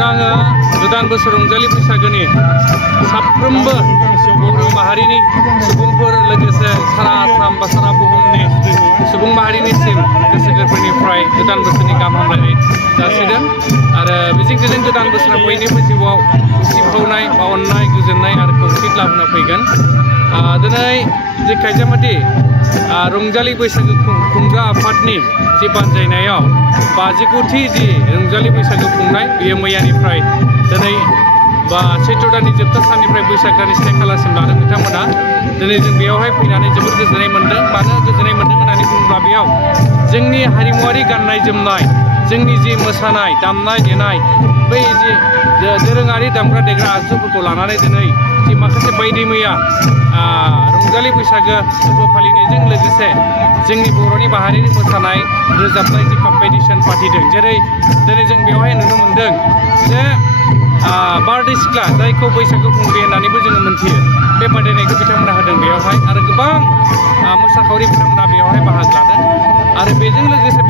गिबियावनो आङो गोदान बोसोर रंजालि बैसागोनि साफ्रोमबो बर' माहारिनि सुबुंफोर लोगोसे सारा आसाम बा सारा बुहुमनि सुबुं माहारिनिसिम गोसो गोरबोनिफ्राय गोदान बोसोरनि गाहाम हामलायनाय जासिदों आरो मिजिंथिदों गोदान बोसोरा बयनिबो जिउआव उसिफावनाय बा अननाय गोजोननाय आरो खौसेथि लाबोना फैगोन। दिनै जे खायजामाथि रंजालि बैसागो खुंग्रा आफादनि जि बानजायनायाव 50थि जि रंजालि बैसागो खुंनाय बेयो मैयानिफ्राय दिनै बा सैत्र दाननि जोबथा साननिफ्राय बैसाग दाननि 1 खालारसिम लादों बिथांमोना। दिनै जों बेयावहाय फैनानै जोबोद गोजोननाय मोन्दों। मानो गोजोननाय मोन्दों होननानै बुङोब्ला बेयाव जोंनि हारिमुवारि गाननाय जोमनाय, जोंनि जि मोसानाय दामनाय देनाय, बै जि दोरोङारि दामग्रा देग्रा आगजुफोरखौ लानानै दिनै जि माखासे बायदि मैया रंजालि बैसागो फोरबो फालिनायजों लोगोसे जोंनि बर'नि माहारिनि मोसानाय रोजाबनाय जि कम्पिटिशन फाथिदों। जेरै दिनै जों बेवहाय नुनो मोन्दों जे बारदै सिख्ला जायखौ बैसागो खुंग्रि होननानैबो जोङो मोनथियो, बे बादायनायखौ बिथांमोना होदों बेयावहाय आरो गोबां मोसाखावरि बिथांमोना बेवहाय बाहागो लादों। आरो बेजों लोगोसे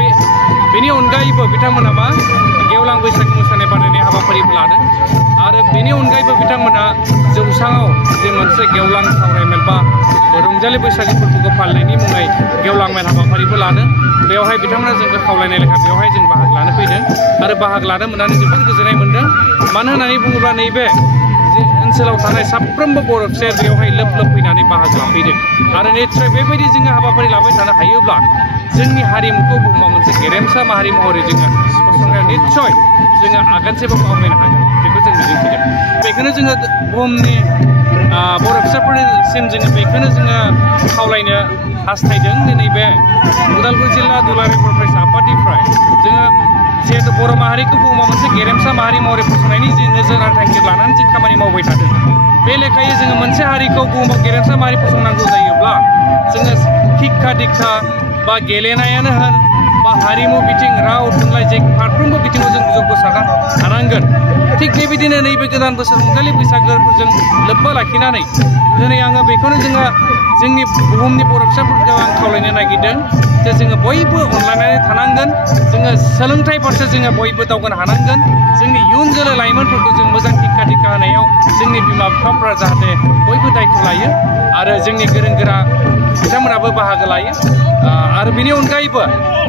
बेनि अनगायैबो बिथांमोना गेवलां बैसागु मोसानाय बादायनाय हाबाफारिबो लादों आरो बेनि अनगायैबो बिथांमोना जौसाङाव जे मोनसे गेवलां सावरायमेल बा रंजालि बैसागु फोरबोखौ फालिनायनि मुङै गेवलां मेल हाबाफारिबो लादों। बेवहाय बिथांमोना जोंखौ खावलायनाय लेखा बेवहाय जों बाहागो लानो फैदों आरो बाहागो लानो मोननानै जोबोद गोजोननाय मोन्दों। मानो होननानै बुङोब्ला नैबे जे ओनसोलाव थानाय साफ्रोमबो बर' फिसाया बेवहाय लोब लोब फैनानै बाहागो लाफैदों आरो निस्सय बेबायदि जोङो हाबाफारि लाबाय थानो हायोब्ला जोंनि हारिमुखौ बुहुमाव मोनसे गेरेमसा माहारि महरै जोङो फसंनायाव निस्सय जोङो आगानसेबाबो आवगायनो हागोन, बेखौ जों मिजिंथिदों। बेखौनो जोङो बुहुमनि बर' फिसाफोरनिसिम जोङो बेखौनो जोङो खावलायनो हास्थायदों। दिनै बे उदालगुरि जिल्ला दुलाराय बर' फरायसा आफादनिफ्राय जोङो जिहेतु बर' माहारिखौ बुहुमाव मोनसे गेरेमसा माहारि महरै फसंनायनि जि नोजोर आरो थांखि लानानै जों खामानि मावबाय थादों, बे लेखायै जोङो मोनसे हारिखौ बुहुमाव गेरेमसा माहारि फसंनांगौ जायोब्ला जोङो शिक्षा दीक्षा बा गेलेनायानो होन बा हारिमु बिथिं राव थुनलाइ जे फारफ्रोमबो बिथिङाव जों जौगासारनो हानांगोन। थिग बेबायदिनो नैबे गोदान बोसोर रंजालि बैसागोजों लोब्बा लाखिनानै दिनै आङो बेखौनो जोंनि बुहुमनि बर' फिसाफोरखौ आं खावलायनो नागिरदों जे जोङो बयबो अनलायनानै थानांगोन। जोङो सोलोंथाइ फारसे जोङो बयबो दावगानो हानांगोन। जोंनि इयुन जोलै लाइमोनफोरखौ जों मोजां शिक्षा दीक्षा होनायाव जोंनि बिमा बिफाफ्रा जाहाथे बयबो दायथ' लायो आरो जोंनि गोरों गोरा बिथांमोनाबो बाहागो लायो आरो बेनि अनगायैबो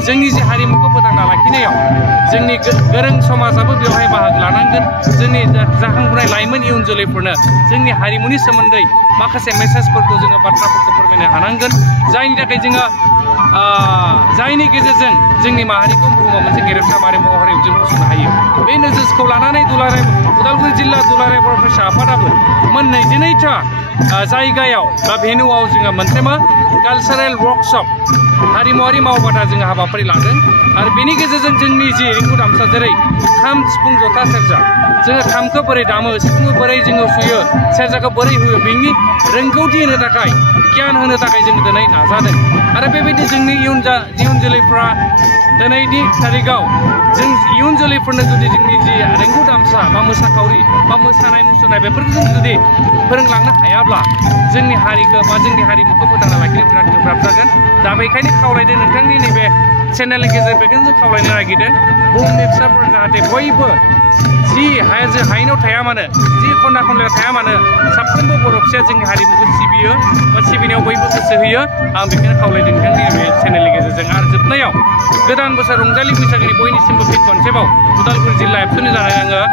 जोंनि जि हारिमुखौ फोथांना लाखिनायाव जोंनि गोरों समाजाबो बेवहाय बाहागो लानांगोन। जोंनि जाखांबोनाय लाइमोन इयुन जोलैफोरनो जोंनि हारिमुनि सोमोन्दै माखासे मेसेजफोरखौ जोङो बाथ्राफोरखौ फोरमायनो हानांगोन, जायनि थाखाय जोङो जायनि गेजेरजों जोंनि माहारिखौ बुहुमाव मोनसे गेरेमसा माहारि महरै जों फसंनो हायो। बे नोजोरखौ लानानै उदालगुरि जिल्ला दुलाराय बर' फरायसा आफादाबो 22था जायगायाव बा भेन्युआव जोङो मोनसे कालचारेल वर्कशप हारिमुवारि मावबादा जोङो हाबाफारि लादों आरो बेनि गेजेरजों जोंनि जि रिंगु दामसा जेरै खाम, सिफुं, जथा, सेरजा, जोङो खामखौ बोरै दामो, सिफुंखौ बोरै जोङो सुयो, सेरजाखौ बोरै हुयो, बेनि रोंगौथि होनो थाखाय गियान होनो थाखाय जों दिनै नाजादों आरो बेबायदि जोंनि इयुन जोलैफ्रा दिनैनि थारिखआव जों इयुन जोलैफोरनो जुदि जोंनि जि रिंगु दामसा बा मोसाखावरि बा मोसानाय मुसुरनाय बेफोरखौ जों जुदि फोरोंलांनो हायाब्ला जोंनि हारिखौ बा जोंनि हारिमुखौ फोथांना लाखिनो बिराद गोब्राब जागोन। दा बेखायनो खावलायदों नोंथांनि नैबे चेनेलनि गेजेरजों बेखौनो जों खावलायनो नागिरदों बुहुमनि फिसाफोर जाहाथे बयबो जि हायेनाव थाया मानो, जि खना खनलायाव थाया मानो, साफ्रोमबो बर' फिसाया जोंनि हारिमुखौ सिबियो बा सिबिनायाव बयबो गोसो होयो। आं बेखौनो खावलायदों नोंथांनि बे चेनेलनि गेजेरजों। आरो जोबनायाव गोदान बोसोर रंजालि बैसागोनि बयनिसिमबो फिन खनसेबाव उदालगुरि जिल्ला एबसुनि जानानै आङो